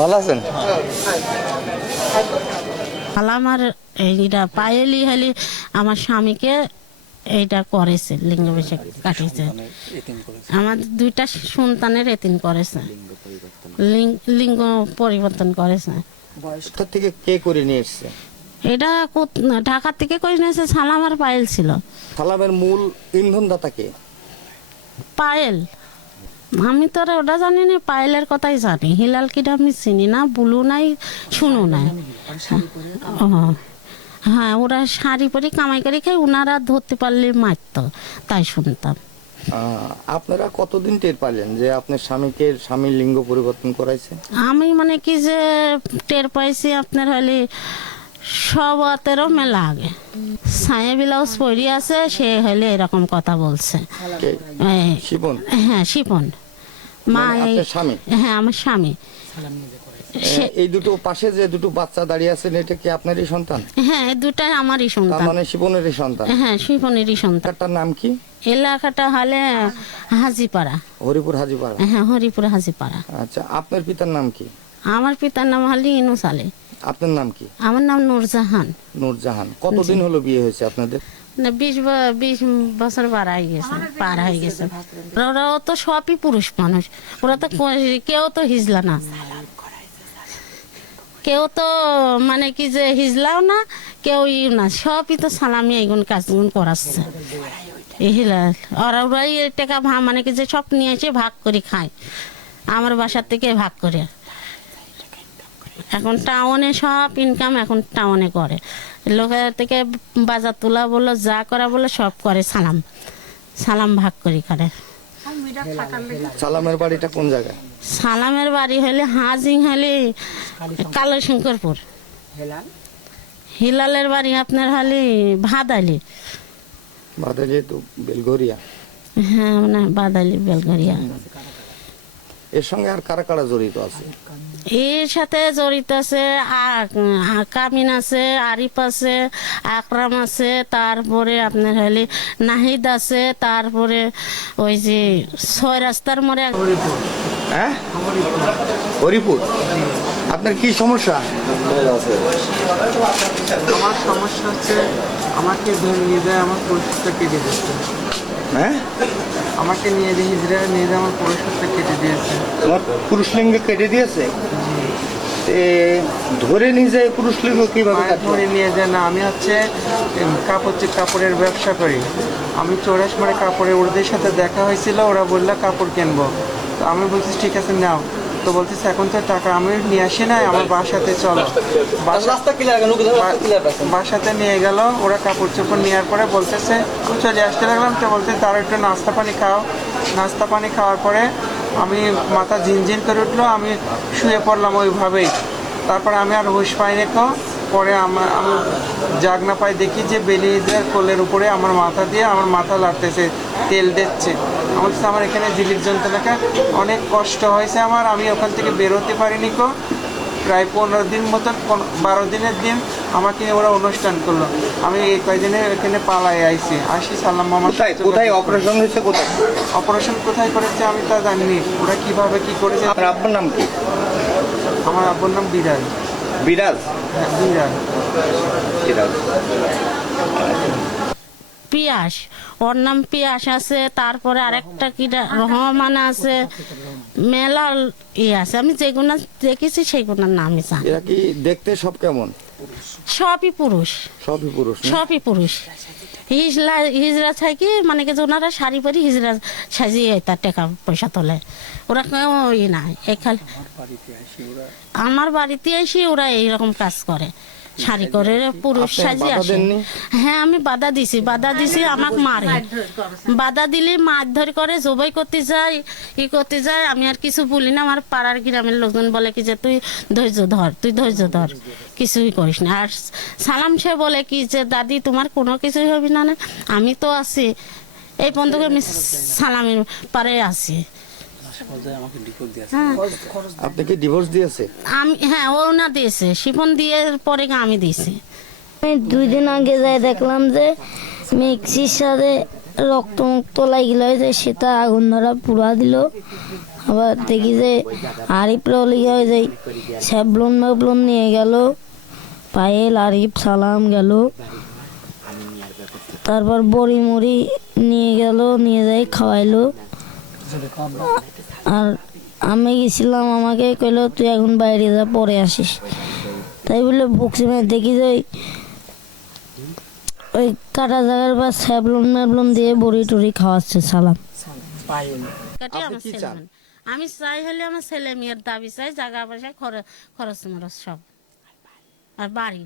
ভালো আছেন? আমার এইটা পায়েলি হলে আমার স্বামীকে এইটা করেছে, লিঙ্গ বিশেষ কাটিয়েছে। আমার 2টা সন্তানের এতিম করেছে, লিঙ্গ পরিবর্তন করেছে। বয়সটা থেকে কে করে নিয়ে এসছে? এটা ঢাকা থেকে করে নিয়েছে। সালাম আর পায়েল ছিল। সালামের মূল ইন্ধনদাতা কে? পায়েল। আমি তো ওটা জানি না, পায়েলের কথাই জানি। হিলাল কিটা আমি চিনি না, বুলু নাই, শুনু নাই। হ্যাঁ, ওরা শাড়ি পরে কামাই করে খায়, ওনারা ধরতে পারলে মারত, তাই শুনতাম। আপনারা কতদিন টের পাইলেন যে আপনার স্বামীর লিঙ্গ পরিবর্তন করাইছে? আমি মানে কি যে টের পাইছি আপনার হলে 17 মেলা আগে। সায়া ব্লাউজ পরি আছে, সে হলে এরকম কথা বলছে। শিপন? হ্যাঁ, শিপন। মা, হ্যাঁ আমার স্বামী। এই দুটো পাশে যে দুটো বাচ্চা দাঁড়িয়ে আছেন, এটা কি আপনারই সন্তান? হ্যাঁ, 2টাই আমারই সন্তান। মানে শিপনেরই সন্তান? হ্যাঁ, শিপনেরই সন্তান। তার নাম কি? এলাকাটা হলে হাজিপাড়া। হরিপুর হাজিপাড়া? হ্যাঁ, হরিপুর হাজিপাড়া। আচ্ছা, আপনার পিতার নাম কি? আমার পিতার নাম হলে ইনুস আলী। আপনার নাম কি? আমার নাম নূরজাহান। নূরজাহান। কতদিন হলো বিয়ে হয়েছে আপনাদের? 20 বছর পার হয়ে গেছে। ওরাও তো সবই পুরুষ মানুষ, ওরা তো কেউ তো হিজলা না, কেউ তো মানে কি যে হিজলাও না, কেউ না, সবই তো সালামি এইগুন কাজগুন করাচ্ছে। ওরাই টাকা মানে কি যে সব নিয়ে এসে ভাগ করে খায়, আমার বাসার থেকে ভাগ করে। এখন টাউনে সব ইনকাম এখন টাউনে করে, লোকের থেকে বাজার তোলা বললো, যা করা বললো সব করে। সালাম ভাগ করি করে। সালামের বাড়িটা কোন জায়গায়? সালামের বাড়ি হলে হাজিং হলে কালো শঙ্করপুর। হিলালের বাড়ি আপনার হলে ভাদালি। ভাদালি তো বেলঘরিয়া? হ্যাঁ, মানে ভাদালি বেলঘরিয়া। এর সঙ্গে আর কারা কারা জড়িত আছে? এর সাথে জড়িত আছে কামিন আছে, আরিফ আছে, আকরাম আছে, তারপরে আপনার হলে নাহিদ আছে, তারপরে ওই যে 6 রাস্তার মোড়ে। হ্যাঁ, হরিপুর। আপনার কি সমস্যা? আমার সমস্যা হচ্ছে আমাকে ধরে নিয়ে যায়, আমার পরিষদটা কেটে দিচ্ছে। হ্যাঁ, আমাকে নিয়ে যে হিজড়া নিয়ে যায়, আমার পরিষদটা কেটে দিয়েছে। তোমার পুরুষ লিঙ্গ কেটে দিয়েছে? ধরে নিয়ে যায় পুরুষ লিঙ্গ কিভাবে? ধরে নিয়ে যায় না, আমি হচ্ছে কাপড়ের ব্যবসা করি। আমি 84 মারে কাপড়ে ওদের সাথে দেখা হয়েছিল, ওরা বললো কাপড় কিনবো। তো আমি বলছি ঠিক আছে নাও। তো বলতেছে এখন তো টাকা আমি নিয়ে আসি নাই, আমার বাসাতে চলো। বাসাতে নিয়ে গেল, ওরা কাপড় চোপড় নেওয়ার পরে বলতেছে আমি চলে আসতে লাগলাম। তো বলতে তার একটু নাস্তা পানি খাও। নাস্তা পানি খাওয়ার পরে আমি মাথা ঝিনঝিন করে উঠলো, আমি শুয়ে পড়লাম ওইভাবেই। তারপরে আমি আর হুঁশ পাইনি। পরে আমি জাগ না পাই, দেখি যে বেলিদের কোলের উপরে আমার মাথা দিয়ে আমার মাথা লাগতেছে, তেল দিচ্ছে। আমার এখানে জিলিক যন্ত্রণাটা অনেক কষ্ট হয়েছে আমার। আমি ওখান থেকে বেরোতে পারিনি। প্রায় 15 দিন মতন, 12 দিনের দিন আমাকে ওরা অনুষ্ঠান করলো। আমি এই কয়েকদিনে এখানে পালাই আসি সালাম মামা। কোথায় অপারেশন হয়েছে? কোথায় অপারেশন কোথায় করেছে আমি তা জানিনি, ওরা কিভাবে কি করেছে। আপনার আব্বুর নাম কি? আমার আব্বুর নাম বিরাজ। বিরাজ? হ্যাঁ, বিরাজ। পিয়াস, ওর নাম পিয়াস আছে। তারপরে আরেকটা কি রহমান আছে, মেলা আছে। আমি যেগুলো দেখেছি সেইগুলোর নামই জানি। এরা কি দেখতে সব কেমন? সবই পুরুষ। সবই পুরুষ? সবই পুরুষ। হিজড়া ছাই কি মানে কি যে ওনারা শাড়ি পরি হিজড়া সাজিয়ে তার টাকা পয়সা তোলে। ওরা কেউ না, এখানে আমার বাড়িতে এসে ওরা এইরকম কাজ করে, শাড়ি করে পুরুষ সাজিয়ে আসে। হ্যাঁ, আমি বাধা দিছি আমাকে মারে। বাধা দিলে মারধর করে, জবাই করতে যায়, করতে যায়। আমি আর কিছু বলি না। আমার পাড়ার গ্রামের লোকজন বলে কি যে তুই ধৈর্য ধর, কিছুই করিস না। আর সালাম সে বলে কি যে দাদি তোমার কোনো কিছুই হবে না, আমি তো আছি। এই পর্যন্ত আমি সালামের পারে আছি। আপনাকে ডিভোর্স দিয়েছে? আমি, হ্যাঁ, ও না দিয়েছে, শিফন দিয়ে পরে আমি দিয়েছি। আমি 2 দিন আগে যাই দেখলাম যে মিক্সির সাথে রক্ত মুক্ত লাগিল যে সেটা আগুন ধরা পুরা দিল। আবার দেখি যে আরিফ লিগে হয়ে যায় স্যাবলন ম্যাবলন নিয়ে গেল, পায়েল আরিফ সালাম গেল, তারপর বড়ি মুড়ি নিয়ে গেল, নিয়ে যাই খাওয়াইলো। আর আমি গেছিলাম, আমাকে কইলো তুই এখন বাইরে যা পরে আসিস, তাই বলে বক্সিমে দেখি যে ওই কাটা জায়গার বা স্যাবলন ম্যাবলন দিয়ে বড়ি টড়ি খাওয়াচ্ছে সালাম। কাটি আমার কি ছেলে চান? মেয়ে। আমি চাই হলে আমার ছেলে মেয়ের দাবি চাই, জায়গা পয়সা খরচ মরচ সব, আর বাড়ি